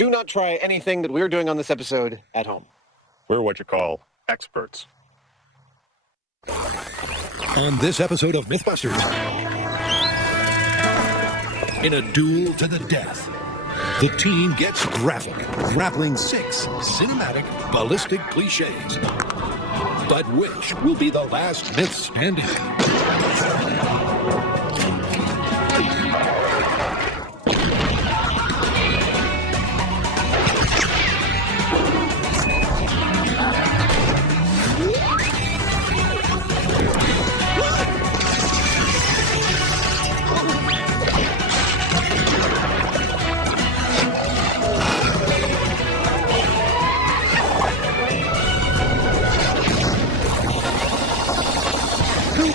Do not try anything that we're doing on this episode at home. We're what you call experts. On this episode of MythBusters, in a duel to the death, the team gets graphic, grappling 6 cinematic ballistic cliches. But which will be the last myth standing?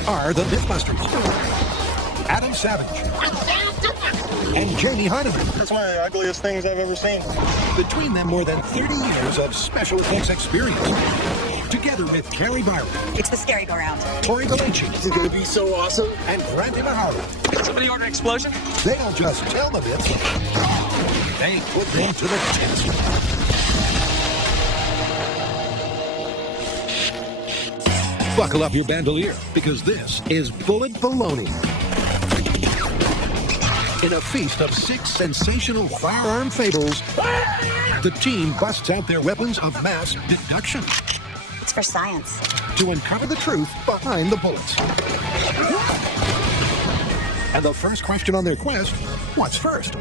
Are the MythBusters Adam Savage and Jamie Heineman. That's one of the ugliest things I've ever seen. Between them, more than 30 years of special effects experience. Together with Carrie Byron. It's the scary go round. Tori Belici. This is going to be so awesome. And Brandy Mahara. Somebody order an explosion? They'll just tell the myths. They put them to the test. Buckle up your bandolier, because this is Bullet Baloney. In a feast of 6 sensational firearm fables, the team busts out their weapons of mass deduction It's for science. to uncover the truth behind the bullets. And the first question on their quest, what's first?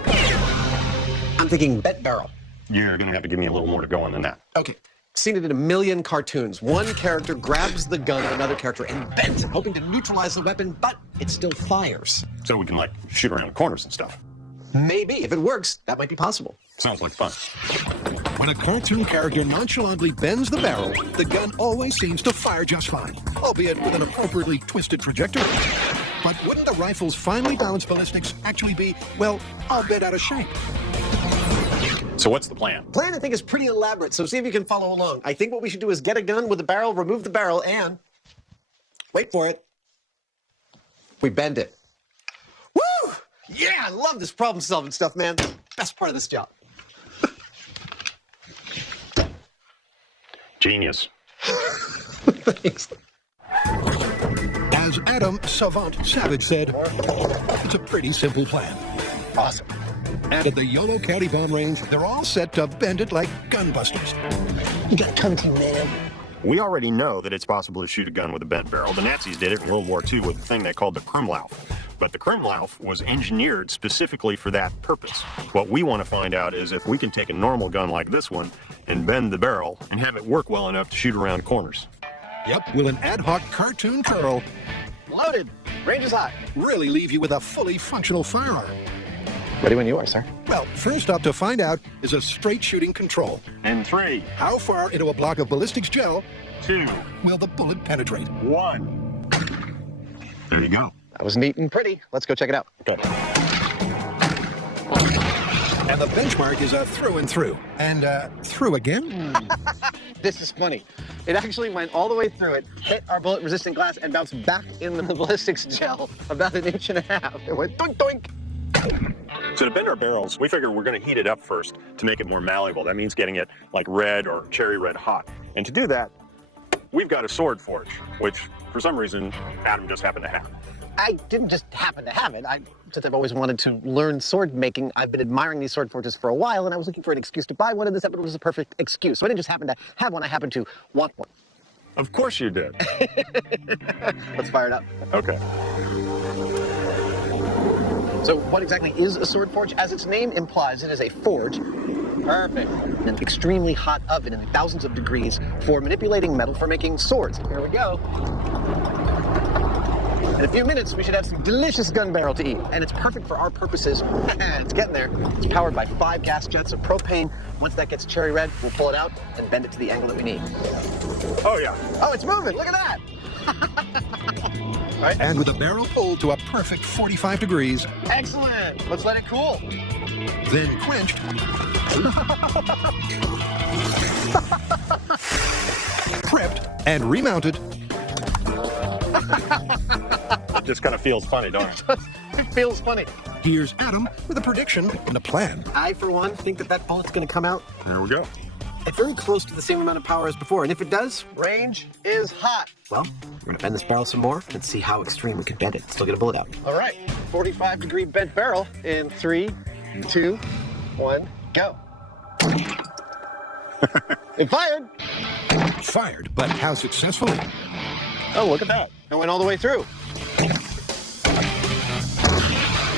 I'm thinking bent barrel. You're going to have to give me a little more to go on than that. Okay. Seen it in a million cartoons. One character grabs the gun of another character and bends it, hoping to neutralize the weapon, but it still fires. So we can, like, shoot around corners and stuff. Maybe. If it works, that might be possible. Sounds like fun. When a cartoon character nonchalantly bends the barrel, the gun always seems to fire just fine, albeit with an appropriately twisted trajectory. But wouldn't the rifle's finely balanced ballistics actually be, well, all bit out of shape? So what's the plan? Plan, I think, is pretty elaborate, so see if you can follow along. I think what we should do is get a gun with a barrel, remove the barrel, and... wait for it. We bend it. Woo! Yeah, I love this problem-solving stuff, man. Best part of this job. Genius. Thanks. As Adam Savant Savage said, it's a pretty simple plan. Awesome. And at the Yolo County bomb range, they're all set to bend it like gunbusters. You gotta come to me, man. We already know that it's possible to shoot a gun with a bent barrel. The Nazis did it in World War II with a thing they called the Krummlauf. But the Krummlauf was engineered specifically for that purpose. What we want to find out is if we can take a normal gun like this one and bend the barrel and have it work well enough to shoot around corners. Yep, will an ad hoc cartoon curl Loaded. Range is high. really leave you with a fully functional firearm? Ready when you are, sir. Well, first up to find out is a straight shooting control. And 3, How far into a block of ballistics gel 2, will the bullet penetrate? 1. There you go. That was neat and pretty. Let's go check it out. Good. And the benchmark is a through and through. And through again? This is funny. It actually went all the way through it, hit our bullet-resistant glass, and bounced back in the ballistics gel about 1.5 inches. It went doink, doink. So to bend our barrels, we figure we're going to heat it up first to make it more malleable. That means getting it like red or cherry red hot. And to do that, we've got a sword forge, which for some reason Adam just happened to have. I didn't just happen to have it. Since I've always wanted to learn sword making, I've been admiring these sword forges for a while, and I was looking for an excuse to buy one, and this episode was a perfect excuse. So I didn't just happen to have one, I happened to want one. Of course you did. Let's fire it up. Okay. So what exactly is a sword forge? As its name implies, it is a forge. Perfect. An extremely hot oven in thousands of degrees for manipulating metal for making swords. Here we go. In a few minutes, we should have some delicious gun barrel to eat. And it's perfect for our purposes. It's getting there. It's powered by 5 gas jets of propane. Once that gets cherry red, we'll pull it out and bend it to the angle that we need. Oh, yeah. Oh, it's moving. Look at that. All right. And with the barrel pulled to a perfect 45 degrees, Excellent. Let's let it cool. then quenched, prepped, and remounted, It just kind of feels funny, don't it? It feels funny. Here's Adam with a prediction and a plan. I, for one, think that bullet's going to come out There we go. at very close to the same amount of power as before. And if it does, range is hot. Well, we're going to bend this barrel some more and see how extreme we can bend it. Still get a bullet out. All right, 45-degree bent barrel in 3, 2, 1, go. It fired. Fired, but how successfully? Oh, look at that. It went all the way through.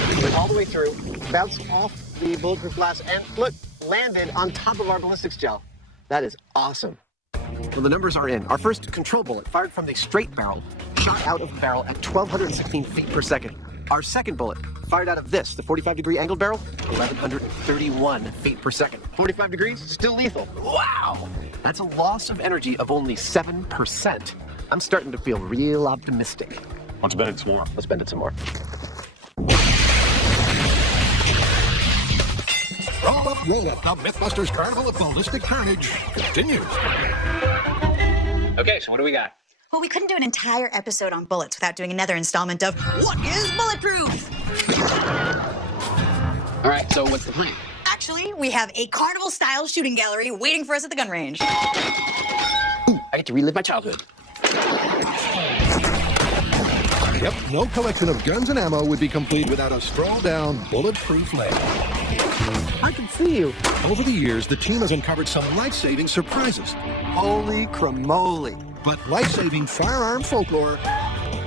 It went all the way through, bounced off the bulletproof glass, and look, landed on top of our ballistics gel. That is awesome. Well, the numbers are in. Our first control bullet, fired from the straight barrel, shot out of the barrel at 1,216 feet per second. Our second bullet, fired out of this, the 45-degree angled barrel, 1,131 feet per second. 45 degrees, still lethal. Wow! That's a loss of energy of only 7%. I'm starting to feel real optimistic. Let's bend it some more. Let's bend it some more. Roll up, roll up. The MythBusters Carnival of Ballistic Carnage continues. Okay, so what do we got? Well, we couldn't do an entire episode on bullets without doing another installment of What is Bulletproof? All right, so what's the plan? Actually, we have a carnival-style shooting gallery waiting for us at the gun range. I get to relive my childhood. Yep, no collection of guns and ammo would be complete without a stroll down bulletproof lane. I can see you. Over the years, the team has uncovered some life-saving surprises. Holy cramoly. But life-saving firearm folklore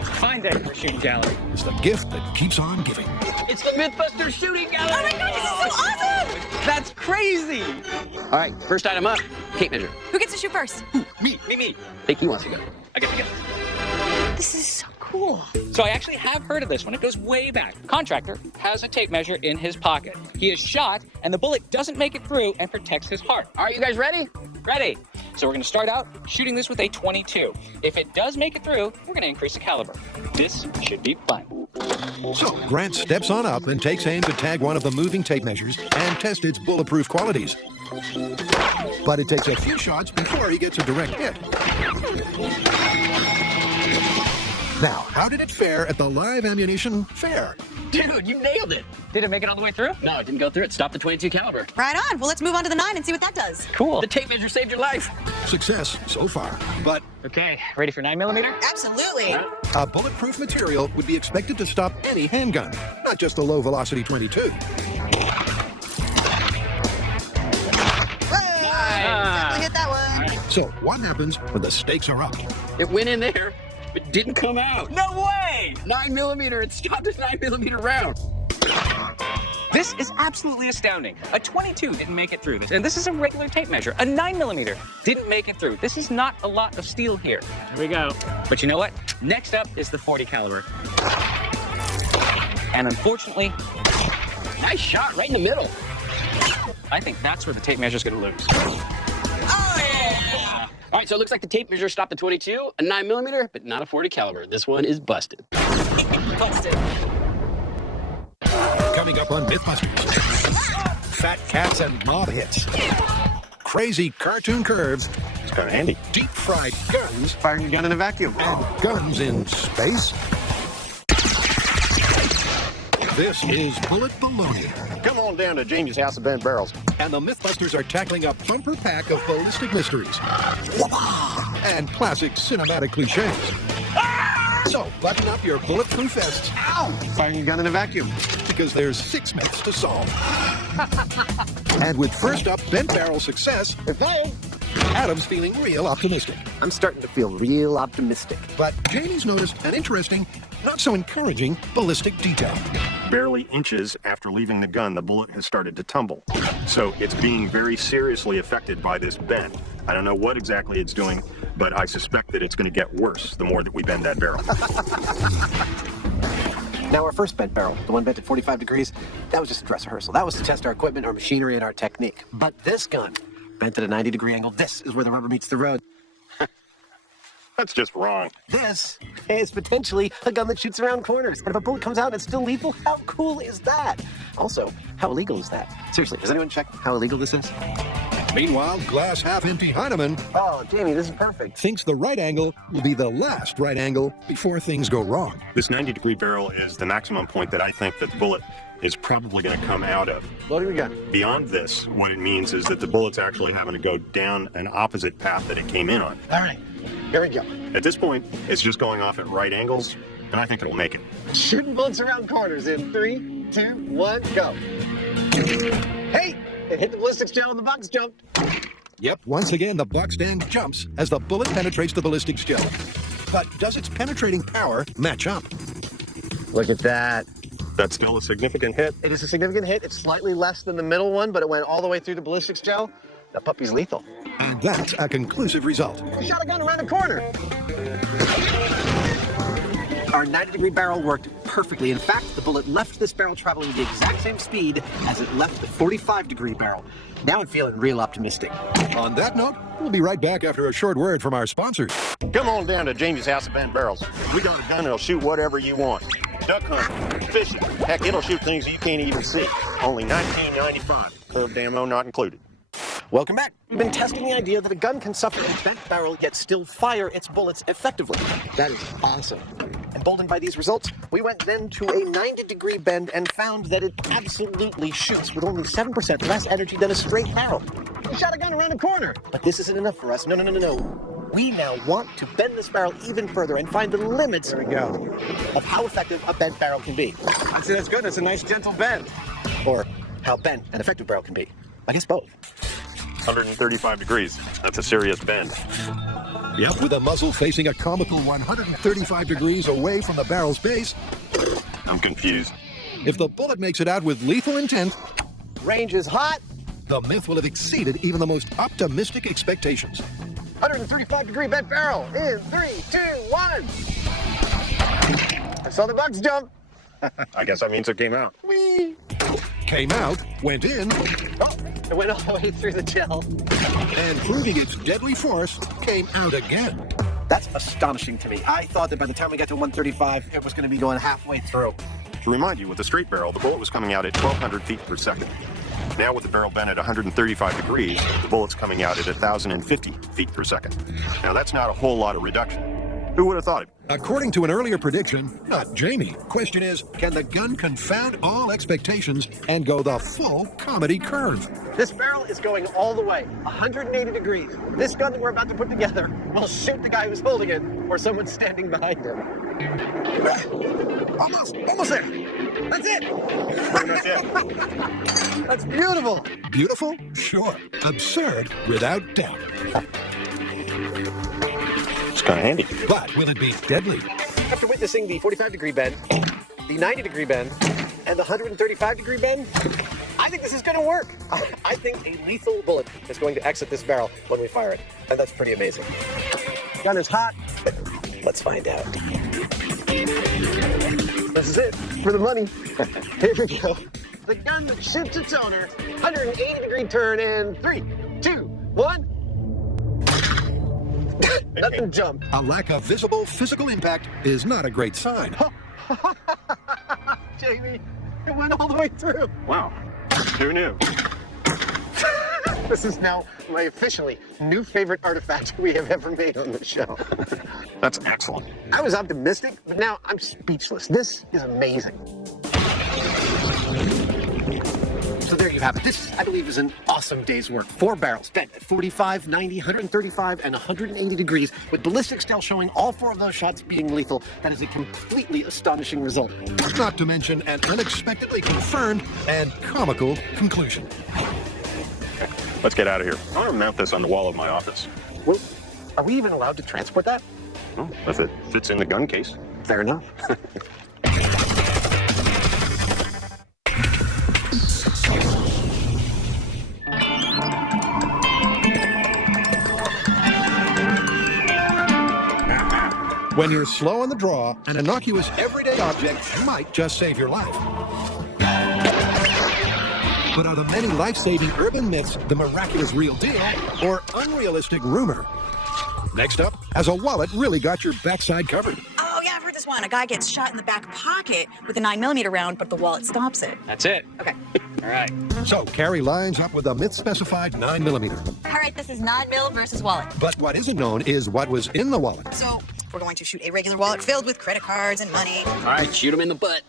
Fine day for shooting gallery. is the gift that keeps on giving. It's the MythBusters shooting gallery! Oh my God, this is so awesome! That's crazy! All right, first item up, tape measure. Who gets to shoot first? Me. I think he wants to go. I get to go. This is so cool. So I actually have heard of this one. It goes way back. Contractor has a tape measure in his pocket. He is shot, and the bullet doesn't make it through and protects his heart. All right, you guys ready? Ready? So we're going to start out shooting this with a 22. If it does make it through, we're going to increase the caliber. This should be fun. So Grant steps on up and takes aim to tag one of the moving tape measures and test its bulletproof qualities. But it takes a few shots before he gets a direct hit. Now, how did it fare at the live ammunition fair? Dude, you nailed it. Did it make it all the way through? No, it didn't go through. It stopped the 22 caliber. Right on. Well, let's move on to the 9 and see what that does. Cool. The tape measure saved your life. Success so far. But Okay, ready for 9mm? Absolutely. a bulletproof material would be expected to stop any handgun, not just a low-velocity 22. Definitely hit that one. So what happens when the stakes are up? It went in there, but didn't come out. No way! 9mm, it stopped its 9mm round. This is absolutely astounding. A 22 didn't make it through this, and this is a regular tape measure. A 9mm didn't make it through. This is not a lot of steel here. Here we go. But you know what? Next up is the 40 caliber. And unfortunately, Nice shot, right in the middle. I think that's where the tape measure is going to lose. All right, so it looks like the tape measure stopped the 22, a 9mm, but not a 40 caliber. This one is busted. Busted. Coming up on MythBusters. Fat cats and mob hits. Crazy cartoon curves. It's kind of handy. Deep-fried guns. Firing a gun in a vacuum. And guns in space. This is Bullet Baloney. Come on down to Jamie's House of Bent Barrels. And the MythBusters are tackling a bumper pack of ballistic mysteries. And classic cinematic cliches. So button up your bulletproof vests. Ow! Firing a gun in a vacuum. Because there's 6 myths to solve. And with first up bent barrel success, Adam's feeling real optimistic. I'm starting to feel real optimistic. But Jamie's noticed an interesting, not so encouraging ballistic detail. Barely inches after leaving the gun, the bullet has started to tumble. So it's being very seriously affected by this bend. I don't know what exactly it's doing, but I suspect that it's going to get worse the more that we bend that barrel. Now, our first bent barrel, the one bent at 45 degrees, that was just a dress rehearsal. That was to test our equipment, our machinery, and our technique. But this gun, bent at a 90-degree angle, this is where the rubber meets the road. That's just wrong. This is potentially a gun that shoots around corners. And if a bullet comes out and it's still lethal, how cool is that? Also, how illegal is that? Seriously, has anyone checked how illegal this is? Meanwhile, glass half empty Heinemann Oh, Jamie, this is perfect. thinks the right angle will be the last right angle before things go wrong. This 90-degree barrel is the maximum point that I think that the bullet is probably going to come out of. Loading the gun. Beyond this, what it means is that the bullet's actually having to go down an opposite path that it came in on. All right, here we go. At this point, it's just going off at right angles, and I think it'll make it. Shooting bullets around corners in 3, 2, 1, go. Hey, it hit the ballistics gel and the box jumped. Yep, once again, the box stand jumps as the bullet penetrates the ballistics gel. But does its penetrating power match up? Look at that. That's still a significant hit. It is a significant hit. It's slightly less than the middle one, but it went all the way through the ballistics gel. That puppy's lethal. And that's a conclusive result. He shot a gun around the corner. Our 90-degree barrel worked perfectly. In fact, the bullet left this barrel traveling the exact same speed as it left the 45-degree barrel. Now I'm feeling real optimistic. On that note, we'll be right back after a short word from our sponsors. Come on down to Jamie's House of Bent Barrels. We got a gun that'll shoot whatever you want. Duck hunting, fishing, heck, it'll shoot things you can't even see. Only $19.95. Club ammo not included. Welcome back. We've been testing the idea that a gun can suffer a bent barrel yet still fire its bullets effectively. That is awesome. Emboldened by these results, we went then to a 90-degree bend and found that it absolutely shoots with only 7% less energy than a straight barrel. We shot a gun around a corner. But this isn't enough for us. No. We now want to bend this barrel even further and find the limits of how effective a bent barrel can be. I'd say that's good. It's a nice, gentle bend. Or how bent an effective barrel can be. I guess both. 135 degrees. That's a serious bend. Yep, with the muzzle facing a comical 135 degrees away from the barrel's base. I'm confused. If the bullet makes it out with lethal intent, Range is hot. the myth will have exceeded even the most optimistic expectations. 135-degree bent barrel in 3, 2, 1. I saw the box jump. I guess that means it came out. Whee! Came out, went in, Oh, it went all the way through the gel. and proving its deadly force, came out again. That's astonishing to me. I thought that by the time we got to 135, it was going to be going halfway through. To remind you, with the straight barrel, the bullet was coming out at 1,200 feet per second. Now with the barrel bent at 135 degrees, the bullet's coming out at 1,050 feet per second. Now that's not a whole lot of reduction. Who would have thought it? According to an earlier prediction, not Jamie. Question is, can the gun confound all expectations and go the full comedy curve? This barrel is going all the way, 180 degrees. This gun that we're about to put together will shoot the guy who's holding it or someone standing behind him. Almost there. That's it. Pretty much it. That's beautiful. Beautiful? Sure. Absurd? Without doubt. It's kind of handy. But will it be deadly? After witnessing the 45-degree bend, the 90-degree bend, and the 135-degree bend, I think this is going to work. I think a lethal bullet is going to exit this barrel when we fire it, and that's pretty amazing. Gun is hot. Let's find out. This is it for the money. Here we go. The gun that shoots its owner, 180-degree turn in 3, 2, 1. Nothing jumped. A lack of visible physical impact is not a great sign. Jamie, it went all the way through. Wow. Who knew? This is now my officially new favorite artifact we have ever made on the show. That's excellent. I was optimistic, but now I'm speechless. This is amazing. So there you have it. This, I believe, is an awesome day's work. 4 barrels bent at 45, 90, 135, and 180 degrees, with ballistic style showing all 4 of those shots being lethal. That is a completely astonishing result. Not to mention an unexpectedly confirmed and comical conclusion. Let's get out of here. I want to mount this on the wall of my office. Well, are we even allowed to transport that? Well, if it fits in the gun case. Fair enough. When you're slow on the draw, an innocuous everyday object might just save your life. But are the many life-saving urban myths the miraculous real deal or unrealistic rumor? Next up, has a wallet really got your backside covered? Oh, yeah, I've heard this one. A guy gets shot in the back pocket with a 9mm round, but the wallet stops it. That's it. Okay. All right. So Carrie lines up with a myth-specified 9mm. All right, this is 9mm versus wallet. But what isn't known is what was in the wallet. So we're going to shoot a regular wallet filled with credit cards and money. All right, shoot him in the butt.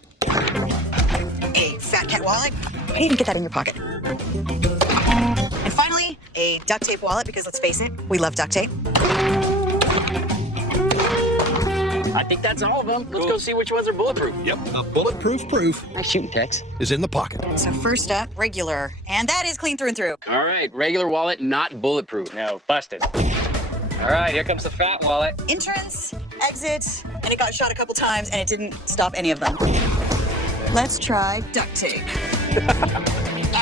A fat cat wallet. Why do you even get that in your pocket? And finally, a duct tape wallet, because let's face it, we love duct tape. I think that's all of them. Let's go see which ones are bulletproof. Yep, a bulletproof proof Nice shooting, Tex. is in the pocket. So first up, regular. And that is clean through and through. All right, regular wallet, not bulletproof. No, busted. All right, here comes the fat wallet. Entrance, exit, and it got shot a couple times and it didn't stop any of them. Let's try duct tape.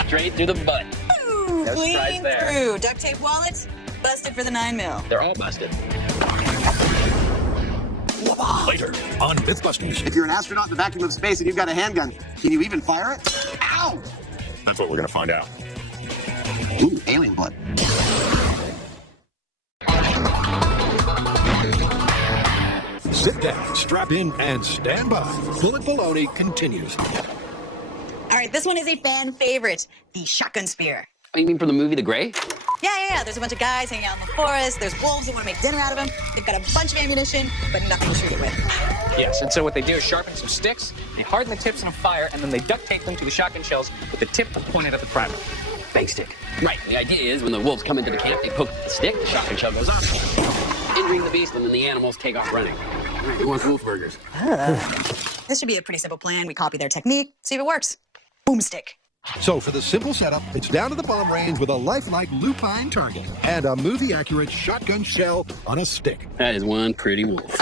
Straight through the butt. Ooh, No surprise clean there. through. Duct tape wallet, busted for the 9mm. They're all busted. Later on MythBusters. If you're an astronaut in the vacuum of space and you've got a handgun, can you even fire it? Ow! That's what we're going to find out. Ooh, alien blood. Sit down, strap in, and stand by. Bullet Baloney continues. All right, this one is a fan favorite, the shotgun spear. Oh, you mean from the movie The Gray? Yeah. There's a bunch of guys hanging out in the forest. There's wolves that want to make dinner out of them. They've got a bunch of ammunition, but nothing to shoot it with. Yes, and so what they do is sharpen some sticks, they harden the tips in a fire, and then they duct tape them to the shotgun shells with the tip pointed at the primer. Bank stick. Right. The idea is when the wolves come into the camp, they poke the stick, the shotgun shell goes off, injuring the beast, and then the animals take off running. All right, who wants wolf burgers? This should be a pretty simple plan. We copy their technique, see if it works. Boomstick. So for the simple setup, it's down to the bomb range with a lifelike lupine target and a movie-accurate shotgun shell on a stick. That is one pretty wolf.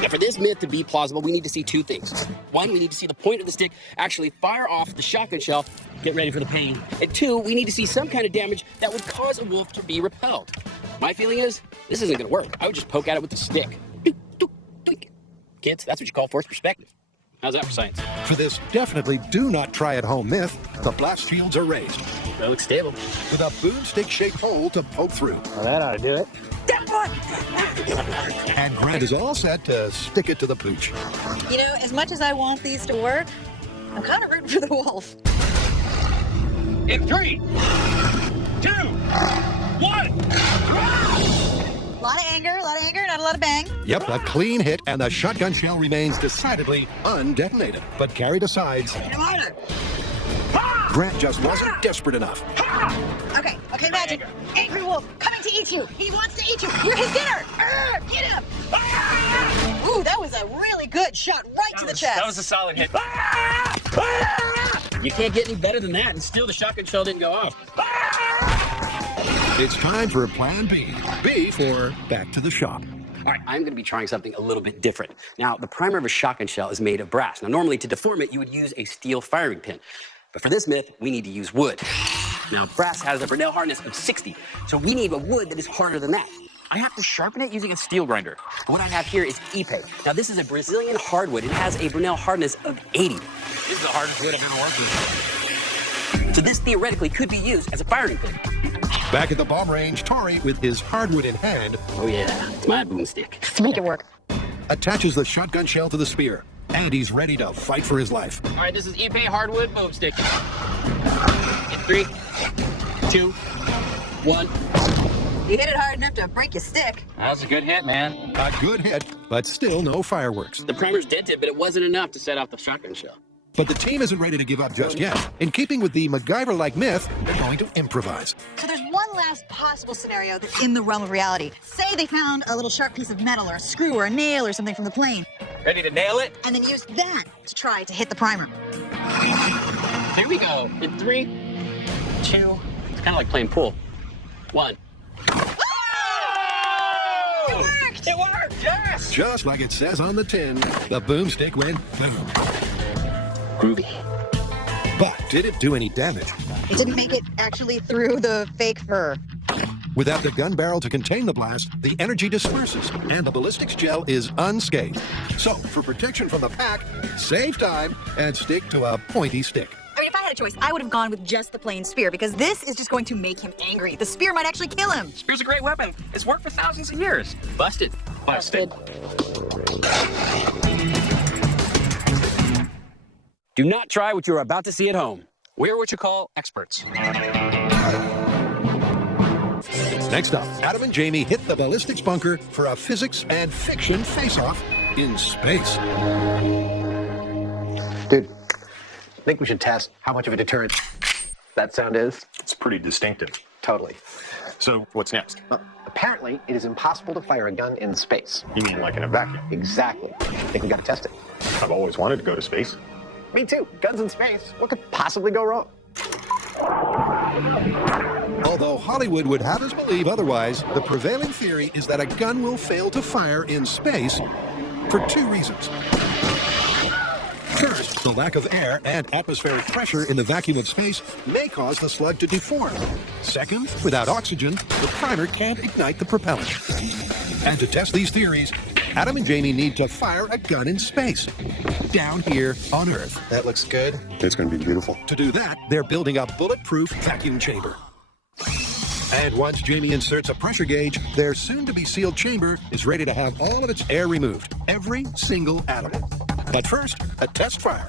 Now, for this myth to be plausible, we need to see two things. One, we need to see the point of the stick actually fire off the shotgun shell, get ready for the pain. And two, we need to see some kind of damage that would cause a wolf to be repelled. My feeling is, this isn't going to work. I would just poke at it with the stick. Dook, dook, dook. Kids, that's what you call forced perspective. How's that for science? For this definitely do not try at home myth, the blast shields are raised That looks stable. with a boomstick-shaped hole to poke through. Well, that ought to do it. And Grant is all set to stick it to the pooch. You know, as much as I want these to work, I'm kind of rooting for the wolf. In 3, 2, 1. A lot of anger, not a lot of bang. Yep, a clean hit, and the shotgun shell remains decidedly undetonated. But Carrie decides Grant just wasn't desperate enough. Okay, Magic. Angry wolf coming to eat you. He wants to eat you. You're his dinner. Get him. Ooh, that was a really good shot right to the chest. That was a solid hit. You can't get any better than that, and still the shotgun shell didn't go off. It's time for plan B. B for back to the shop. All right, I'm going to be trying something a little bit different. Now, the primer of a shotgun shell is made of brass. Now, normally to deform it, you would use a steel firing pin. But for this myth, we need to use wood. Now, brass has a Bernal hardness of 60, so we need a wood that is harder than that. I have to sharpen it using a steel grinder. What I have here is Ipe. Now, this is a Brazilian hardwood. It has a Bernal hardness of 80. This is the hardest wood I've ever worked with. So this theoretically could be used as a firing pin. Back at the bomb range, Tori, with his hardwood in hand, Oh yeah, it's my boomstick. To make it work. attaches the shotgun shell to the spear. And he's ready to fight for his life. All right, this is Ipe hardwood boomstick. In 3, 2, 1. You hit it hard enough to break your stick. That was a good hit, man. A good hit, but still no fireworks. The primer's dented, but it wasn't enough to set off the shotgun shell. But the team isn't ready to give up just yet. In keeping with the MacGyver-like myth, they're going to improvise. So there's one last possible scenario that's in the realm of reality. Say they found a little sharp piece of metal or a screw or a nail or something from the plane, Ready to nail it? and then used that to try to hit the primer. Here we go. In 3, 2, it's kind of like playing pool. 1. It worked! It worked, yes! Just like it says on the tin, the boomstick went boom. Groovy. But did it do any damage? It didn't make it actually through the fake fur. Without the gun barrel to contain the blast, the energy disperses, and the ballistics gel is unscathed. So, for protection from the pack, save time and stick to a pointy stick. I mean, if I had a choice, I would have gone with just the plain spear because this is just going to make him angry. The spear might actually kill him. Spear's a great weapon. It's worked for thousands of years. Busted. Busted. Do not try what you're about to see at home. We're what you call experts. Next up, Adam and Jamie hit the ballistics bunker for a physics and fiction face-off in space. Dude, I think we should test how much of a deterrent that sound is. It's pretty distinctive. Totally. So what's next? Apparently, it is impossible to fire a gun in space. You mean like in a vacuum? Exactly. I think we got to test it. I've always wanted to go to space. Me too. Guns in space. What could possibly go wrong? Although Hollywood would have us believe otherwise, the prevailing theory is that a gun will fail to fire in space for two reasons. First, the lack of air and atmospheric pressure in the vacuum of space may cause the slug to deform. Second, without oxygen, the primer can't ignite the propellant. And to test these theories, Adam and Jamie need to fire a gun in space, down here on Earth. That looks good. It's going to be beautiful. To do that, they're building a bulletproof vacuum chamber. And once Jamie inserts a pressure gauge, their soon-to-be sealed chamber is ready to have all of its air removed, every single atom. But first, a test fire.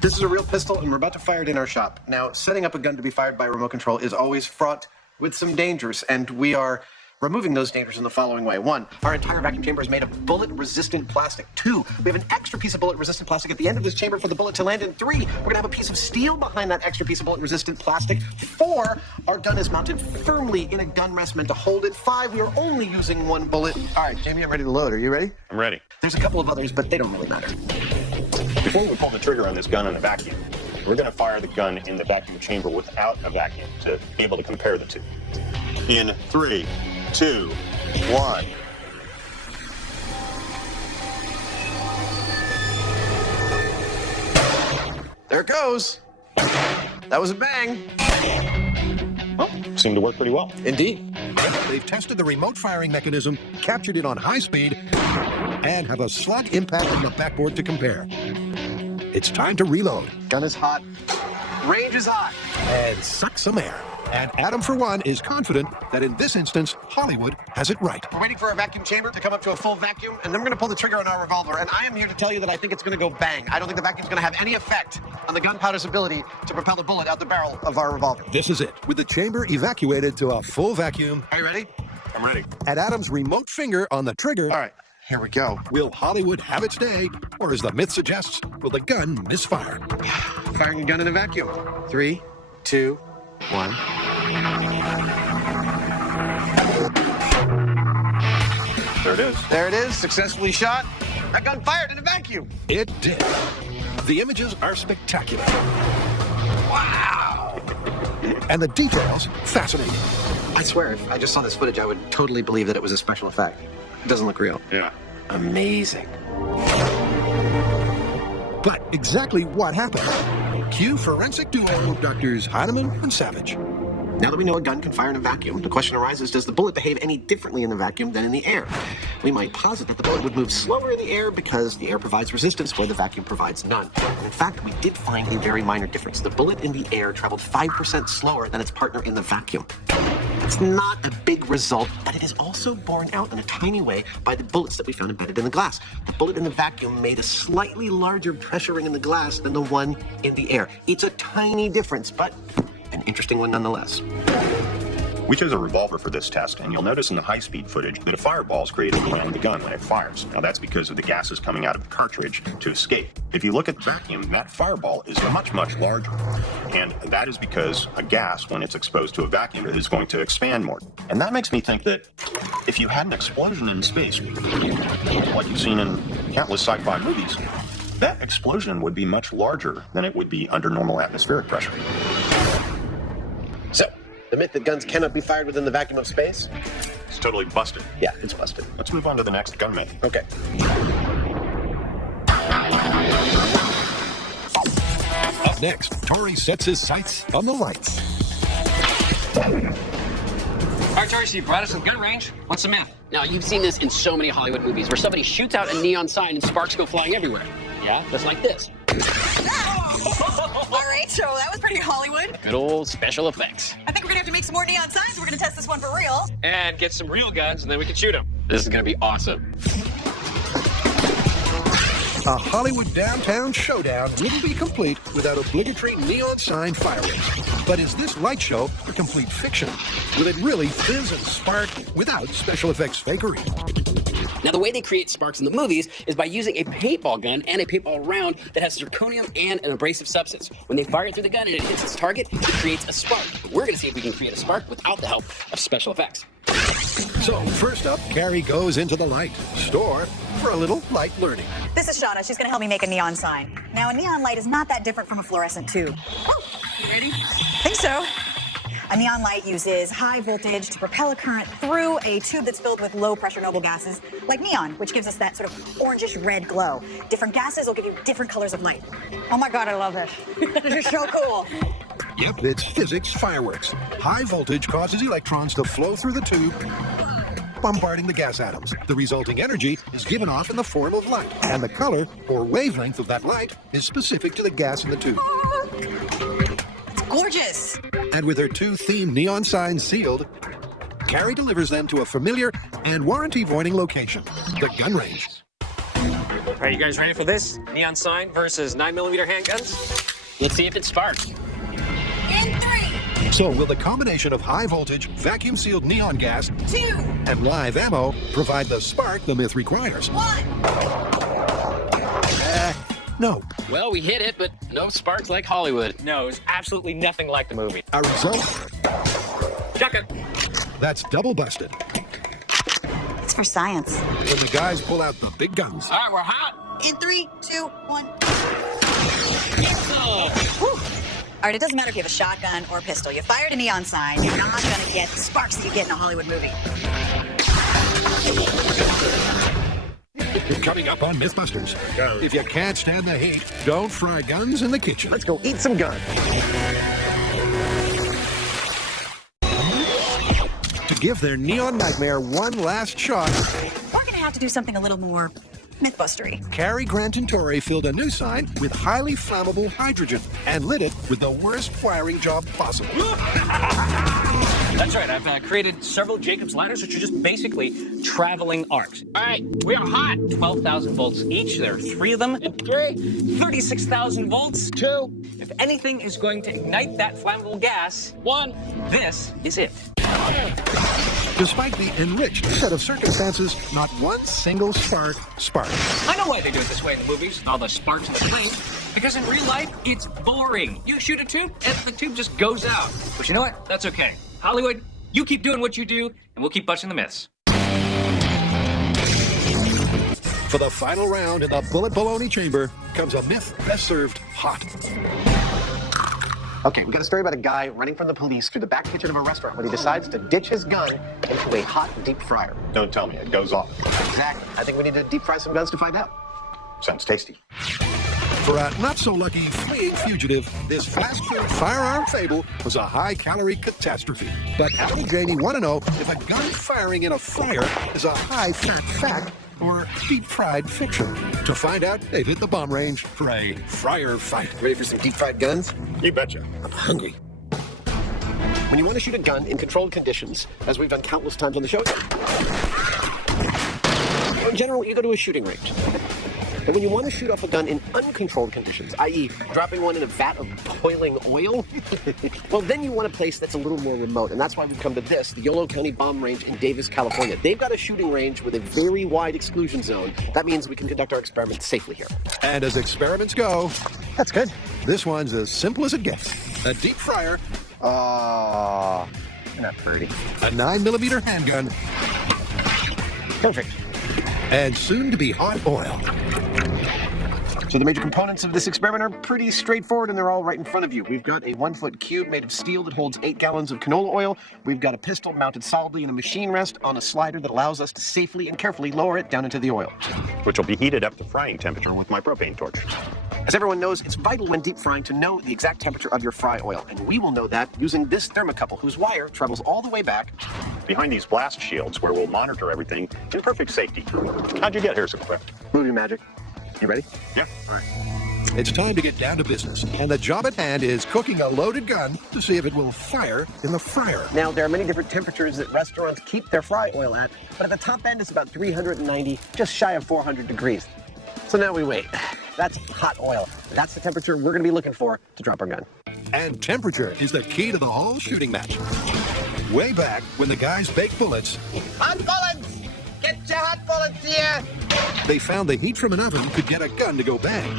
This is a real pistol, and we're about to fire it in our shop. Now, setting up a gun to be fired by remote control is always fraught with some dangers, and we are removing those dangers in the following way. 1, our entire vacuum chamber is made of bullet-resistant plastic. 2, we have an extra piece of bullet-resistant plastic at the end of this chamber for the bullet to land in. 3, we're going to have a piece of steel behind that extra piece of bullet-resistant plastic. 4, our gun is mounted firmly in a gun rest meant to hold it. 5, we are only using 1 bullet. All right, Jamie, I'm ready to load. Are you ready? I'm ready. There's a couple of others, but they don't really matter. Before we pull the trigger on this gun in a vacuum, we're going to fire the gun in the vacuum chamber without a vacuum to be able to compare the two. In 3, 2, 1. There it goes. That was a bang. Well, seemed to work pretty well. Indeed. They've tested the remote firing mechanism, captured it on high speed, and have a slug impact on the backboard to compare. It's time to reload. Gun is hot. Range is hot. And suck some air. And Adam, for one, is confident that in this instance, Hollywood has it right. We're waiting for our vacuum chamber to come up to a full vacuum, and then we're going to pull the trigger on our revolver. And I am here to tell you that I think it's going to go bang. I don't think the vacuum's going to have any effect on the gunpowder's ability to propel the bullet out the barrel of our revolver. This is it. With the chamber evacuated to a full vacuum, Are you ready? I'm ready. and Adam's remote finger on the trigger, All right, here we go. will Hollywood have its day? Or as the myth suggests, will the gun misfire? Firing a gun in a vacuum. 3, 2, 1. There it is. There it is, successfully shot. That gun fired in a vacuum. It did. The images are spectacular. Wow. And the details fascinating. I swear, if I just saw this footage, I would totally believe that it was a special effect. It doesn't look real. Yeah. Amazing. But exactly what happened? Cue forensic duo Doctors Heinemann and Savage. Now that we know a gun can fire in a vacuum, the question arises, does the bullet behave any differently in the vacuum than in the air? We might posit that the bullet would move slower in the air because the air provides resistance where the vacuum provides none. And in fact, we did find a very minor difference. The bullet in the air traveled 5% slower than its partner in the vacuum. It's not a big result, but it is also borne out in a tiny way by the bullets that we found embedded in the glass. The bullet in the vacuum made a slightly larger pressure ring in the glass than the one in the air. It's a tiny difference, but an interesting one nonetheless. We chose a revolver for this test, and you'll notice in the high-speed footage that a fireball is created around the gun when it fires. Now, that's because of the gases coming out of the cartridge to escape. If you look at the vacuum, that fireball is much, much larger. And that is because a gas, when it's exposed to a vacuum, is going to expand more. And that makes me think that if you had an explosion in space, like you've seen in countless sci-fi movies, that explosion would be much larger than it would be under normal atmospheric pressure. So, the myth that guns cannot be fired within the vacuum of space? It's totally busted. Yeah, it's busted. Let's move on to the next gun myth. Okay. Up next, Tori sets his sights on the lights. All right, Tori, so you brought us to the gun range. What's the myth? Now, you've seen this in so many Hollywood movies where somebody shoots out a neon sign and sparks go flying everywhere. Yeah, just like this. All right, so that was pretty Hollywood. Good old special effects. I think we're gonna have to make some more neon signs. We're gonna test this one for real. And get some real guns, and then we can shoot them. This is gonna be awesome. A Hollywood downtown showdown wouldn't be complete without obligatory neon sign fireworks. But is this light show a complete fiction? Will it really fizz and spark without special effects fakery? Now, the way they create sparks in the movies is by using a paintball gun and a paintball round that has zirconium and an abrasive substance. When they fire it through the gun and it hits its target, it creates a spark. We're going to see if we can create a spark without the help of special effects. So, first up, Carrie goes into the light store for a little light learning. This is Shauna. She's going to help me make a neon sign. Now, a neon light is not that different from a fluorescent tube. You ready? I think so. A neon light uses high voltage to propel a current through a tube that's filled with low-pressure noble gases, like neon, which gives us that sort of orangish-red glow. Different gases will give you different colors of light. Oh my God, I love it. This is so cool. Yep, it's physics fireworks. High voltage causes electrons to flow through the tube, bombarding the gas atoms. The resulting energy is given off in the form of light, and the color or wavelength of that light is specific to the gas in the tube. It's gorgeous. And with her two themed neon signs sealed, Carrie delivers them to a familiar and warranty-voiding location, the gun range. All right, you guys ready for this? Neon sign versus 9mm handguns? Let's see if it sparks. In 3, So will the combination of high voltage, vacuum-sealed neon gas 2, and live ammo provide the spark the myth requires? 1. No. Well, we hit it, but no sparks like Hollywood. No, it's absolutely nothing like the movie. A result Shotgun. that's double busted. It's for science. When the guys pull out the big guns. All right, we're hot. In 3, 2, 1. Oh. All right, it doesn't matter if you have a shotgun or a pistol. You fired a neon sign, you're not going to get the sparks that you get in a Hollywood movie. Coming up on MythBusters. If you can't stand the heat, don't fry guns in the kitchen. Let's go eat some gun. To give their neon nightmare one last shot, We're going to have to do something a little more MythBustery. Carrie Grant and Torrey filled a new sign with highly flammable hydrogen and lit it with the worst firing job possible. That's right, I've created several Jacob's ladders, which are just basically traveling arcs. All right, we are hot. 12,000 volts each. There are 3 of them. And 3, 36,000 volts. 2. If anything is going to ignite that flammable gas, 1, this is it. Despite the enriched set of circumstances, not one single spark sparked. I know why they do it this way in the movies, all the sparks and the flames, because in real life, it's boring. You shoot a tube, and the tube just goes out. But you know what? That's okay. Hollywood, you keep doing what you do, and we'll keep busting the myths. For the final round in the bullet baloney chamber comes a myth best served hot. Okay, we got a story about a guy running from the police through the back kitchen of a restaurant when he decides to ditch his gun into a hot deep fryer. Don't tell me it goes off. Exactly. I think we need to deep fry some guns to find out. Sounds tasty. For a not-so-lucky fleeing fugitive, this fast food firearm fable was a high-calorie catastrophe. But Al and Janie want to know if a gun firing in a fryer is a high-fat fact or deep-fried fiction. To find out, they've hit the bomb range for a fryer fight. Ready for some deep fried guns? You betcha. I'm hungry. When you want to shoot a gun in controlled conditions, as we've done countless times on the show, in general, you go to a shooting range. But when you want to shoot off a gun in uncontrolled conditions, i.e. dropping one in a vat of boiling oil, well, then you want a place that's a little more remote. And that's why we've come to this, the Yolo County Bomb Range in Davis, California. They've got a shooting range with a very wide exclusion zone. That means we can conduct our experiments safely here. And as experiments go, That's good. this one's as simple as it gets. A deep fryer, You're not pretty. a 9mm handgun, Perfect. and soon-to-be hot oil. So the major components of this experiment are pretty straightforward, and they're all right in front of you. We've got a 1-foot cube made of steel that holds 8 gallons of canola oil. We've got a pistol mounted solidly in a machine rest on a slider that allows us to safely and carefully lower it down into the oil. Which will be heated up to frying temperature with my propane torch. As everyone knows, it's vital when deep frying to know the exact temperature of your fry oil, and we will know that using this thermocouple, whose wire travels all the way back Behind these blast shields where we'll monitor everything in perfect safety. How'd you get here so quick? movie magic. You ready? Yeah, all right. It's time to get down to business, and the job at hand is cooking a loaded gun to see if it will fire in the fryer. Now, there are many different temperatures that restaurants keep their fry oil at, but at the top end it's about 390, just shy of 400 degrees. So now we wait. That's hot oil. That's the temperature we're going to be looking for to drop our gun. And temperature is the key to the whole shooting match. Way back when the guys baked bullets, Hot bullets! Get your hot bullets here! they found the heat from an oven could get a gun to go bang.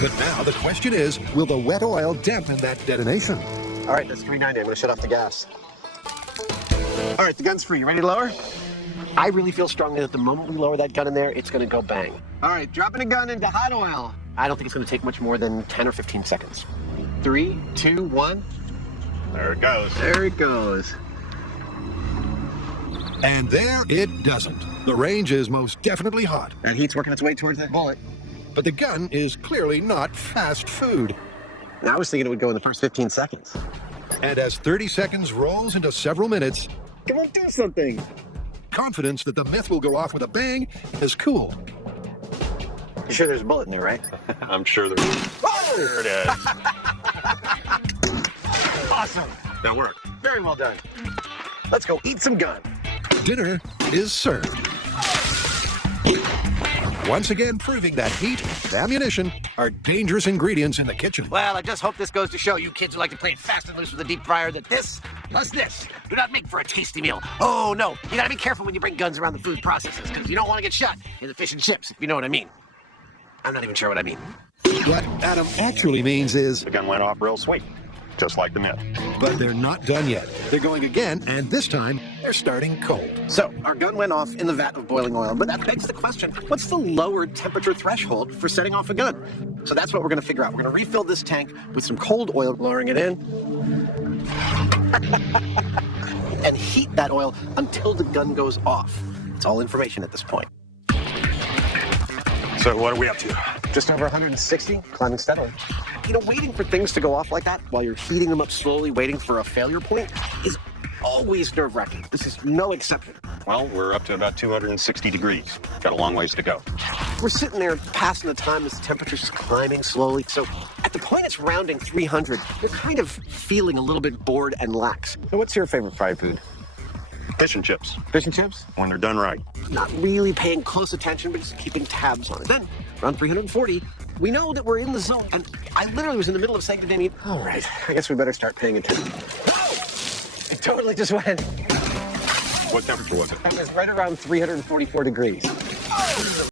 But now the question is, will the wet oil dampen that detonation? All right, that's 390. I'm going to shut off the gas. All right, the gun's free. You ready to lower? I really feel strongly that the moment we lower that gun in there, it's going to go bang. All right, dropping a gun into hot oil. I don't think it's going to take much more than 10 or 15 seconds. 3, 2, 1. There it goes. There it goes. And there it doesn't. The range is most definitely hot, That heat's working its way towards that bullet. but the gun is clearly not fast food. And I was thinking it would go in the first 15 seconds. And as 30 seconds rolls into several minutes, Come on, do something. confidence that the myth will go off with a bang is cool. You sure there's a bullet in there, right? I'm sure there is. There it is. Awesome. That worked. Very well done. Let's go eat some gun. Dinner is served. Once again proving that heat and ammunition are dangerous ingredients in the kitchen. Well, I just hope this goes to show you kids who like to play it fast and loose with a deep fryer that this plus this do not make for a tasty meal. Oh, no. You gotta be careful when you bring guns around the food processes because you don't want to get shot in the fish and chips, if you know what I mean. I'm not even sure what I mean. What Adam actually means is, The gun went off real sweet, just like the myth. but they're not done yet. They're going again, and this time they're starting cold. So, our gun went off in the vat of boiling oil, but that begs the question, what's the lower temperature threshold for setting off a gun? So that's what we're gonna figure out. We're gonna refill this tank with some cold oil, lowering it in, and heat that oil until the gun goes off. It's all information at this point. So what are we up to? Just over 160, climbing steadily. You know, waiting for things to go off like that while you're heating them up slowly, waiting for a failure point, is always nerve-wracking. This is no exception. Well, we're up to about 260 degrees. Got a long ways to go. We're sitting there passing the time as the temperature's climbing slowly. So at the point it's rounding 300, you're kind of feeling a little bit bored and lax. So what's your favorite fried food? Fish and chips, Fish and chips? when they're done right. Not really paying close attention, but just keeping tabs on it. Then, around 340, we know that we're in the zone. And I literally was in the middle of saying to Damien, all right, I guess we better start paying attention. It totally just went. What temperature was it? It was right around 344 degrees.